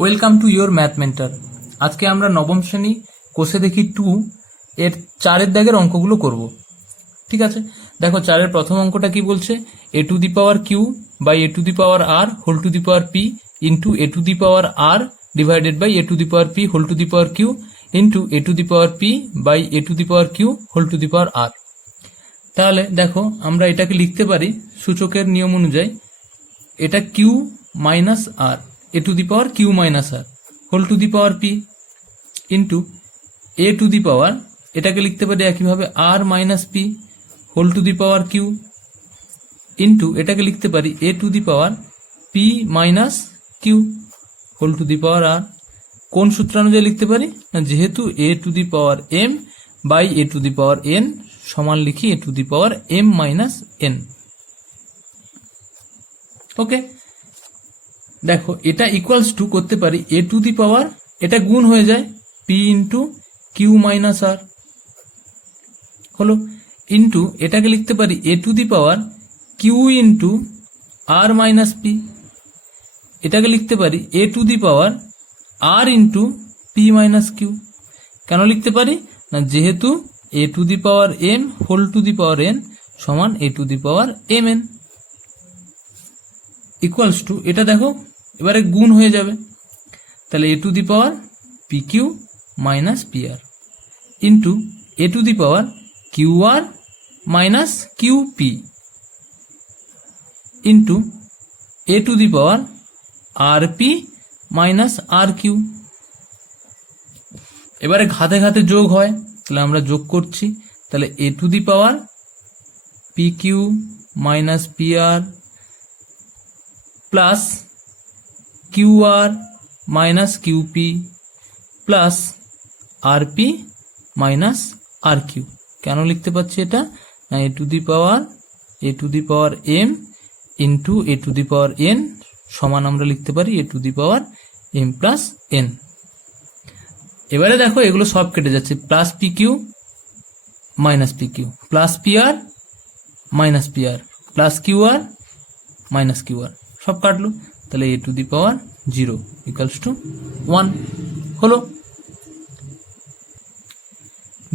Welcome to your math mentor. আজকে আমরা নবম শ্রেণী কোষে দেখি 2 এর 4 দাগের অঙ্কগুলো করব। ঠিক আছে, দেখো 4 প্রথম অঙ্কটা কি বলছে, a to the power q by a to the power r whole to the power p into a to the power r divided by a to the power p whole to the power q into a to the power p by a to the power q whole to the power r. তাহলে দেখো আমরা এটাকে লিখতে পারি সূচকের নিয়ম অনুযায়ী, এটা q minus r a to the power q minus r whole to the power p into a to the power, এটাকে লিখতে পারি একইভাবে r minus p whole to the power q into এটাকে লিখতে পারি a to the power p minus q whole to the power r. কোন সূত্রানুযায়ী লিখতে পারি না, যেহেতু a to the power m by a to the power n সমান লিখি a to the power m minus n। ওকে, দেখো এটা ইকুয়ালস টু করতে পারি a টু দি পাওয়ার, এটা গুণ হয়ে যায় p into q minus r হলো, ইন্টু এটাকে লিখতে পারি a to the power q into r minus p, এটাকে লিখতে পারি a to the power r into p minus q. কেন লিখতে পারি না, যেহেতু a to the power m whole to the power n সমান a to the power mn equals to, এটা দেখো এবারে গুণ হয়ে যাবে, তাহলে a to the power p q minus p r into a to the power q r minus q p into a to the power r p minus r q. এবারে ঘাতে ঘাতে যোগ হয়, তাহলে আমরা যোগ করছি, তাহলে a to the power p q minus p r plus q r minus q p plus r p minus r q. কেন লিখতে পাচ্ছি এটা না, a to the power m into a to the power n সমান আমরা লিখতে পারি a to the power m plus n. এবারে দেখো এগুলো সব কেটে যাচ্ছে, plus p q minus p q plus p r minus p r plus q r minus q r সব কাটলো, তাহলে a to the power 0 equals to 1 হলো।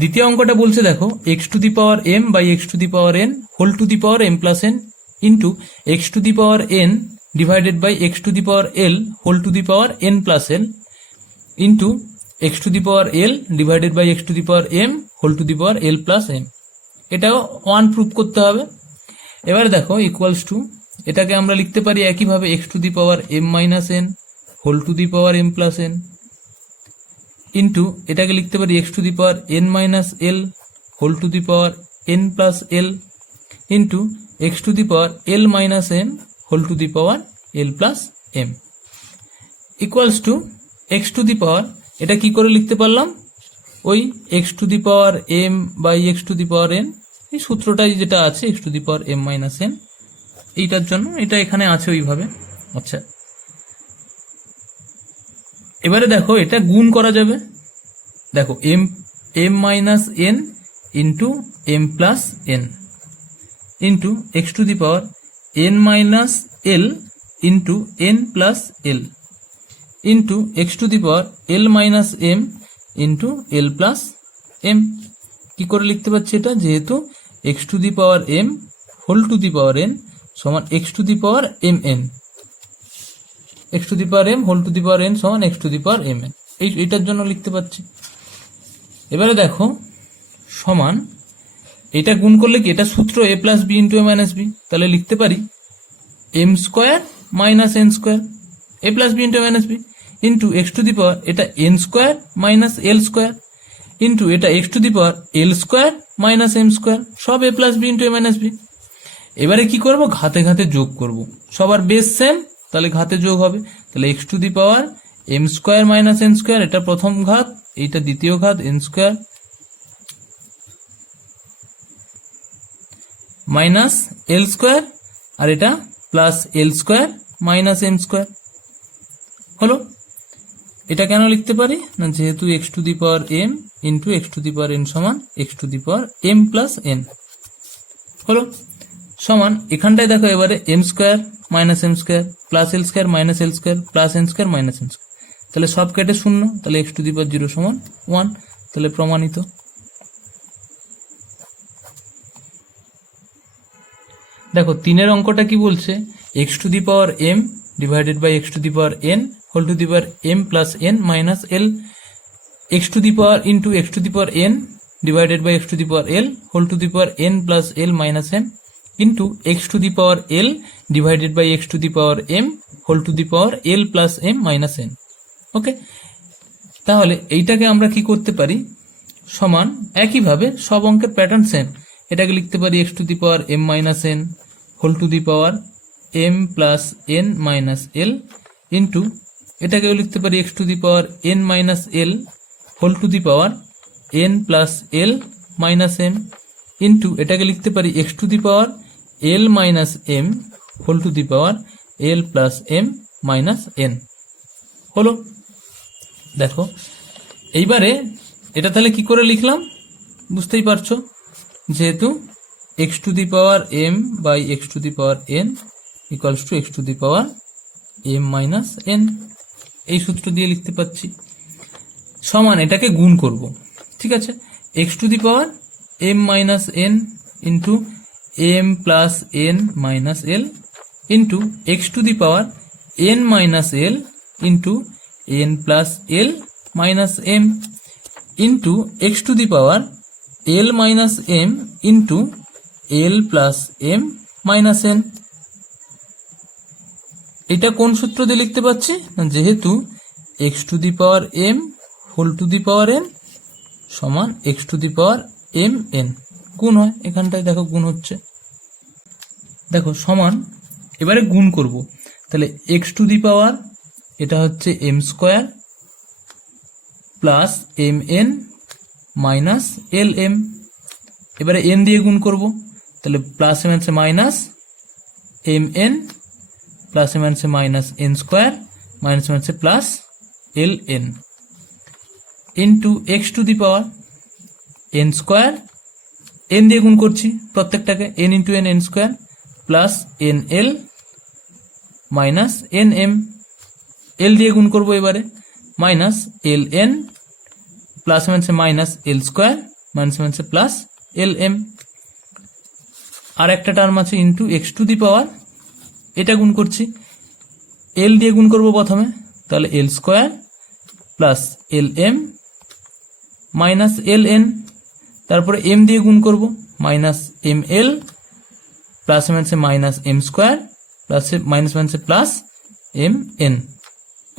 দ্বিতীয় অঙ্কটা বলছে দেখো x to the power m by x to the power n whole to the power m plus n into x to the power n divided by x to the power l whole to the power n plus l into x to the power l divided by x to the power m whole to the power l plus m. এটাও 1 proof করতে হবে। এবারে দেখো equals to, এটাকে আমরা লিখতে পারি একইভাবে x to the power m minus n whole to the power m plus n into এটাকে লিখতে পারি x to the power n minus l whole to the power n plus l into x to the power l minus m whole to the power l plus m equals to x to the power, এটা কি করে লিখতে পারলাম, ওই x to the power m by x to the power n, এই সূত্রটাই যেটা আছে x to the power m minus n, এইটার জন্য এটা এখানে আছে ওইভাবে। আচ্ছা, এবারে দেখো এটা গুণ করা যাবে, দেখো m minus n into m plus n into x to the power n minus l into n plus l into x to the power l minus m into l plus m. কি করে লিখতে পারছি এটা, যেহেতু x to the power m whole to the power n সমান x to the power m n, x to the power m whole to the power n সমান x to the power m n, এইটার জন্য লিখতে পাচ্ছি। এবারে দেখো সমান, এটা গুণ করলে কি, এটা সূত্র a plus b into a minus b, তাহলে লিখতে পারি m square minus n square a plus b into a minus b into x to the power এটা n square minus l square into এটা x to the power l square minus m square সব a plus b into a minus b. এবারে কি করব, ঘাতে ঘাতে যোগ করব, সবার base same তাহলে ঘাতে যোগ হবে, তাহলে x to the power m square minus n square, এটা প্রথম ঘাত, এইটা দ্বিতীয় ঘাত n square minus l square আর এটা plus l square minus m square হলো। এটা কেন লিখতে পারি না, যেহেতু x to the power m into x to the power n সমান x to the power m plus n হলো। সমান এখানটায় দেখো এবারে m square minus m square plus l square minus l square plus n square minus n square, তাহলে সব কেটে শূন্য, তাহলে এক্স টু দি পাওয়ার 0 সমান 1, তাহলে প্রমাণিত। দেখো 3-এর অঙ্কটা কি বলছে, x to the power m divided by x to the power n whole to the power m plus n minus l, x to the power into x to the power n divided by x to the power l whole to the power n plus l minus m into x to the power l divided by x to the power m whole to the power l plus m minus n. Okay, তাহলে এইটাকে আমরা কি করতে পারি, সমান একইভাবে সব অঙ্কের প্যাটার্ন সেম, এটাকে লিখতে পারি x to the power m minus n whole to the power m plus n minus l into এটাকেও লিখতে পারি x to the power n minus l whole to the power n plus l minus m into এটাকে লিখতে পারি x to the power l minus m whole to the power l plus m minus n হলো। দেখো এইবারে এটা তাহলে কি করে লিখলাম বুঝতেই পারছো, যেহেতু x to the power m by x to the power n equals to x to the power m minus n, এই সূত্র দিয়ে লিখতে পাচ্ছি। সমান এটাকে গুণ করব, ঠিক আছে, x to the power m minus n into m plus n minus l into x to the power n minus l into n plus l minus m into x to the power l minus m into l plus m minus n. এটা কোন সূত্র দিয়ে লিখতে পাচ্ছি, যেহেতু x to the power m whole to the power n সমান x to the power m n, গুণ হয় এখানটায়, দেখো গুণ হচ্ছে, দেখো সমান এবারে গুণ করব, তাহলে এক্স টু দি পাওয়ার এটা হচ্ছে m square plus m n minus l m, এবারে এন দিয়ে গুণ করব, তাহলে প্লাস এম আছে minus m n plus m আছে minus n square minus m আছে plus l n into x to the power n square, n দিয়ে গুণ করছি প্রত্যেকটাকে, n into n n square plus n l minus n m, l দিয়ে গুণ করবো এবারে minus l n plus m আছে minus l square minus m আছে প্লাস এল এম, আর একটা টার্ম আছে into x to the power, এটা গুণ করছি, এল দিয়ে গুণ করবো প্রথমে, তাহলে l square plus l m minus l n, তারপরে এম দিয়ে গুণ করব minus m l plus m আছে minus m square plus minus m আছে প্লাস এম এন।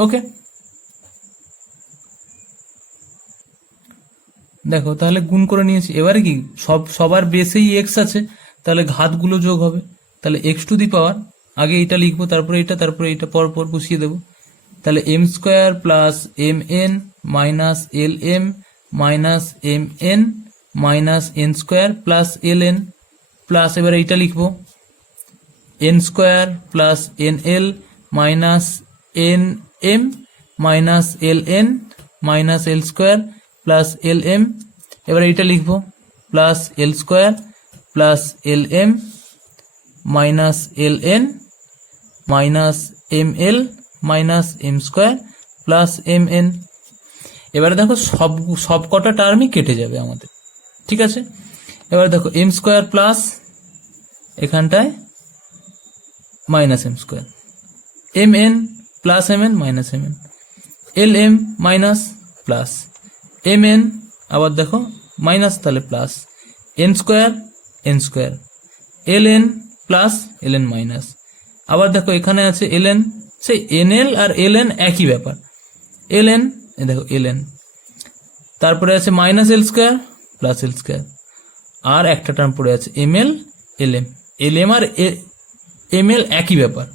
ওকে, দেখো তাহলে গুণ করে নিয়েছি, এবারে কি সবার বেসেই এক্স আছে, তাহলে ঘাতগুলো যোগ হবে, তাহলে এক্স টু দি পাওয়ার আগে এটা লিখবো তারপরে এটা পর পর বসিয়ে দেবো, তাহলে m square plus m n minus l m minus m n minus n square plus l n plus এবার এইটা লিখবো n square plus n l minus n m minus l n minus l square plus l m, এবার এইটা লিখবো plus l square plus l m minus l n minus m l minus m square plus m n. এবারে দেখো সব কটা টার্মই কেটে যাবে আমাদের, ঠিক আছে। এবার দেখো এম স্কোয়ার প্লাস এখানটায় minus m square, m n plus m n minus m n, l m minus plus m n, আবার দেখো মাইনাস তাহলে plus n square l n plus l n minus, আবার দেখো এখানে আছে এল এন, সেই n l আর l n একই ব্যাপার, এল এন দেখো এল এন, তারপরে আছে minus l square plus l square, আর একটা টার্ম পড়ে আছে M l l m, l m আর এম এল একই ব্যাপার,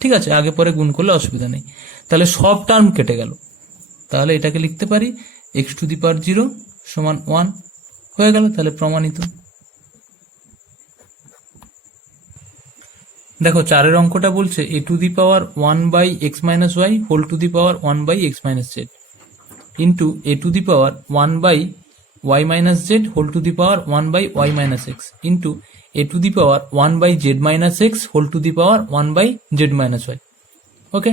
ঠিক আছে, আগে পরে গুণ করলে অসুবিধা নেই। তাহলে সব টার্ম কেটে গেল, তাহলে এটাকে লিখতে পারি এক্স টু দি পাওয়ার 0 সমান 1 হয়ে গেল, তাহলে প্রমাণিত। দেখো 4-এর অঙ্কটা বলছে a to the power 1 by x minus y whole to the power 1 by x minus z into a to the power 1 by y minus z whole to the power 1 by y minus x into a to the power 1 by z minus x whole to the power 1 by z minus y. Okay,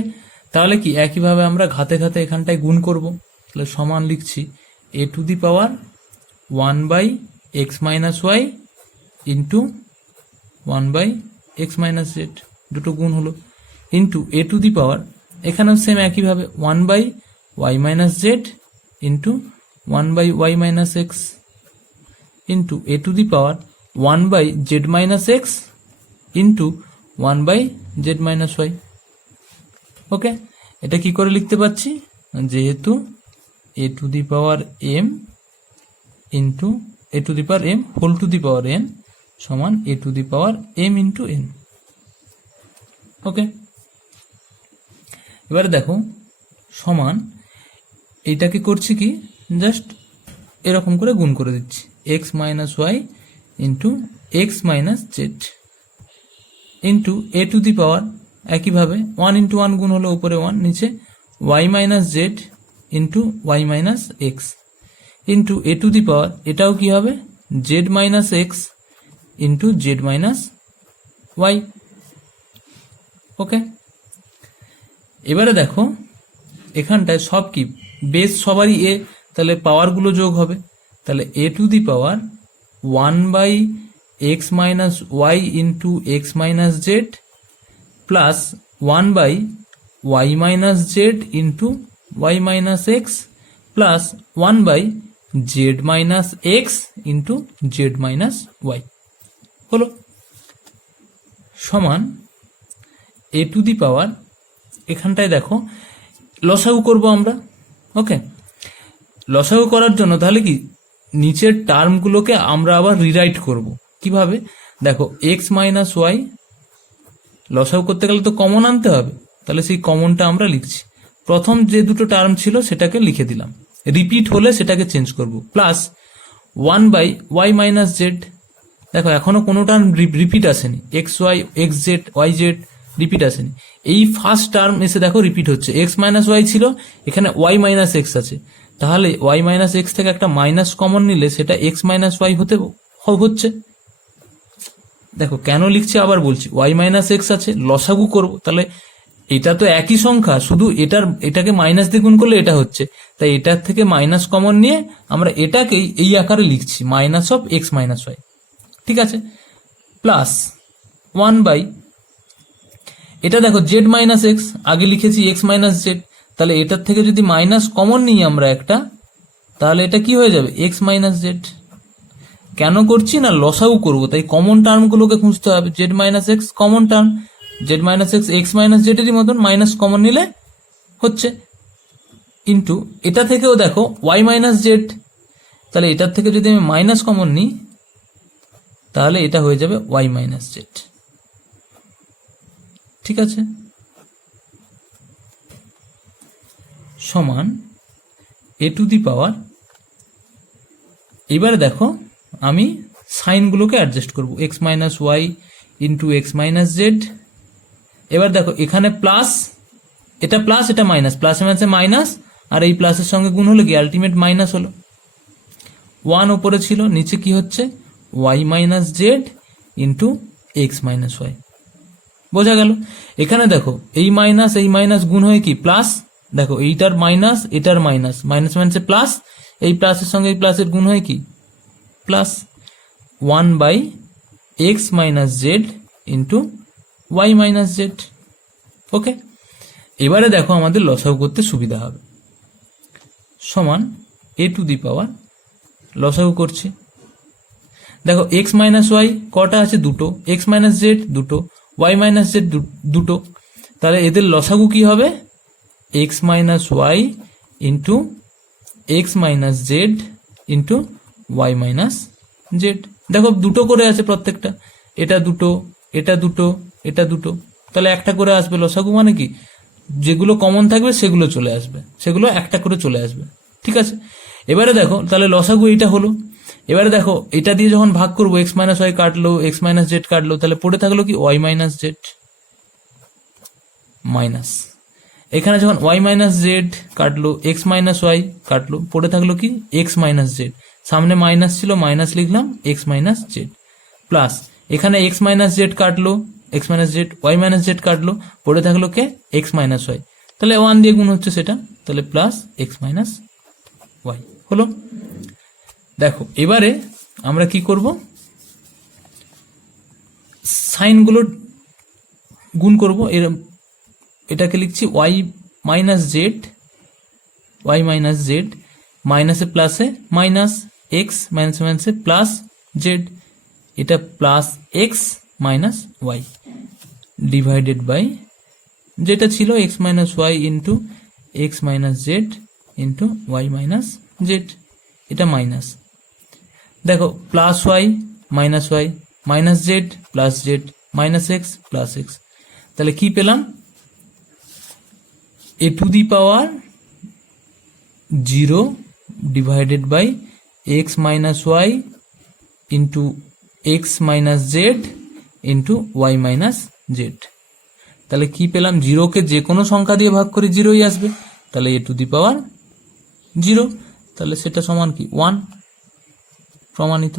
তাহলে কি একইভাবে আমরা ঘাতে ঘাতে এখানটায় গুণ করব, তাহলে সমান লিখছি a to the power 1/x minus y into 1/x minus z, দুটো গুণ হলো, ইন্টু এ টু দি পাওয়ার এখানেও সেম একইভাবে 1/y minus z into 1/y minus x into a to the power 1/z minus x into 1/z minus y. Okay, এটা কি করে লিখতে পারছি, যেহেতু a to the power m into a to the power m whole to the power n সমান a to the power m into n. Okay, এবারে দেখো সমান এইটাকে করছি কি, জাস্ট এরকম করে গুণ করে দিচ্ছি x minus y into x minus z into a to the power একইভাবে 1 ইন্টু 1 গুণ হলো উপরে 1 নিচে y minus z into y minus x into a to the power এটাও কি হবে z minus x into z minus y. Okay, এবারে দেখো এখানটায় সব কি বেস সবারই এ, তাহলে পাওয়ারগুলো যোগ হবে, তাহলে a to the power 1/x minus y into x minus z plus 1/y minus z into y minus x plus 1/z minus x into z minus y হলো সমান এ টু দি পাওয়ার এখানটায় দেখো লসাগু করব আমরা। ওকে, লসাগু করার জন্য তাহলে কি নিচের টার্মগুলোকে আমরা আবার রিরাইট করব কিভাবে, দেখো এক্স মাইনাস ওয়াই লসাগু করতে গেলে তো কমন আনতে হবে, তাহলে সেই কমনটা আমরা লিখছি, প্রথম যে দুটো টার্ম ছিল সেটাকে লিখে দিলাম, রিপিট হলে সেটাকে চেঞ্জ করব, প্লাস 1/y মাইনাস জেড, দেখো এখনো কোনো টার্ম রিপিট আসেনি, x y x z y z repeat আসেনি, এই ফার্স্ট টার্ম এসে দেখো রিপিট হচ্ছে, এক্স মাইনাস ওয়াই ছিল এখানে ওয়াই মাইনাস এক্স আছে, তাহলে ওয়াই মাইনাস এক্স থেকে একটা মাইনাস কমন নিলে সেটা এক্স মাইনাস ওয়াই হচ্ছে। দেখো কেন লিখছি আবার বলছি, ওয়াই মাইনাস এক্স আছে, লসাগু করব, তাহলে এটা তো একই সংখ্যা, শুধু এটাকে মাইনাস দিয়ে গুণ করলে এটা হচ্ছে, তাই এটার থেকে মাইনাস কমন নিয়ে আমরা এটাকেই এই আকারে লিখছি minus of x minus y, ঠিক আছে, প্লাস 1/, এটা দেখো জেড মাইনাস এক্স, আগে লিখেছি এক্স মাইনাস জেড, তাহলে এটার থেকে যদি মাইনাস কমন নিই আমরা একটা, তাহলে এটা কি হয়ে যাবে এক্স মাইনাস জেড। কেন করছি না, লসাগু করবো, তাই কমন টার্মগুলোকে খুঁজতে হবে, z minus x common term, Z minus x x minus Z এরই মতন মাইনাস কমন নিলে হচ্ছে, ইন্টু এটা থেকেও দেখো ওয়াই মাইনাস জেড, তাহলে এটার থেকে যদি আমি মাইনাস কমন নিই তাহলে এটা হয়ে যাবে ওয়াই মাইনাস জেড, ঠিক আছে, সমান এ টু দি পাওয়ার, এবারে দেখো আমি সাইনগুলোকে অ্যাডজাস্ট করব, x minus y into x minus z, এবার দেখো এখানে প্লাস, এটা প্লাস এটা মাইনাস, প্লাসে মাইনাসে মাইনাস, আর এই প্লাসের সঙ্গে গুণ হলো কি আলটিমেট মাইনাস হলো, 1 উপরে ছিল, নিচে কি হচ্ছে y minus z into x minus y, বোঝা গেল। এখানে দেখো এই মাইনাস গুণ হয়ে কি প্লাস, দেখো এইটার মাইনাস এটার মাইনাস, মাইনাস মাইনাসে প্লাস, এই প্লাসের সঙ্গে এই প্লাসের গুণ হয় কি plus 1/x minus z into y minus z. Okay, এবারে দেখো আমাদের লসাগু করতে সুবিধা হবে, সমান এ টু দি পাওয়ার, লসাগু করছি, দেখো এক্স মাইনাস ওয়াই কটা আছে দুটো, এক্স মাইনাস জেড দুটো, ওয়াই মাইনাস জেড দুটো, তাহলে এদের লসাগু কি হবে x minus y into x minus z into y minus z, দেখো দুটো করে আছে প্রত্যেকটা, এটা দুটো এটা দুটো এটা দুটো, তাহলে একটা করে আসবে লসাগু, মানে কি যেগুলো কমন থাকবে সেগুলো চলে আসবে, সেগুলো একটা করে চলে আসবে, ঠিক আছে। এবারে দেখো তাহলে লসাগু এইটা হলো, এবারে দেখো এটা দিয়ে যখন ভাগ করবো এক্স মাইনাস ওয়াই কাটলো এক্স মাইনাস জেড কাটলো, তাহলে পড়ে থাকলো কি ওয়াই মাইনাস জেড মাইনাস, এখানে যখন ওয়াই মাইনাস জেড কাটলো এক্স মাইনাস ওয়াই কাটলো, পড়ে থাকলো কি এক্স মাইনাস জেড, সামনে মাইনাস ছিল মাইনাস লিখলাম এক্স মাইনাস জেড, প্লাস এখানে এক্স মাইনাস জেড কাটলো x minus z y minus z কাটলো, পড়ে থাকলো কে এক্স মাইনাস ওয়াই, তাহলে 1 দিয়ে গুণ হচ্ছে সেটা, তাহলে প্লাস এক্স মাইনাস ওয়াই হলো। দেখো এবারে আমরা কি করব, সাইনগুলো গুণ করব। এটাকে লিখছি y minus z, y minus z, মাইনাসে প্লাসে মাইনাস, এক্স মাইনাসে মাইনাসে প্লাস জেড, এটা plus x minus y divided by যেটা ছিল x minus y into x minus z into y minus z, এটা মাইনাস। দেখো plus y minus z plus z minus x plus x, তাহলে কি পেলাম, a to the power 0 divided by x minus y into x minus z into y minus Z. তাহলে কি পেলাম, 0কে যে কোনো সংখ্যা দিয়ে ভাগ করে 0ই আসবে, তাহলে এ টু দি পাওয়ার 0, তাহলে সেটা সমান কি 1, প্রমাণিত।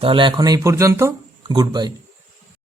তাহলে এখন এই পর্যন্ত, গুড বাই।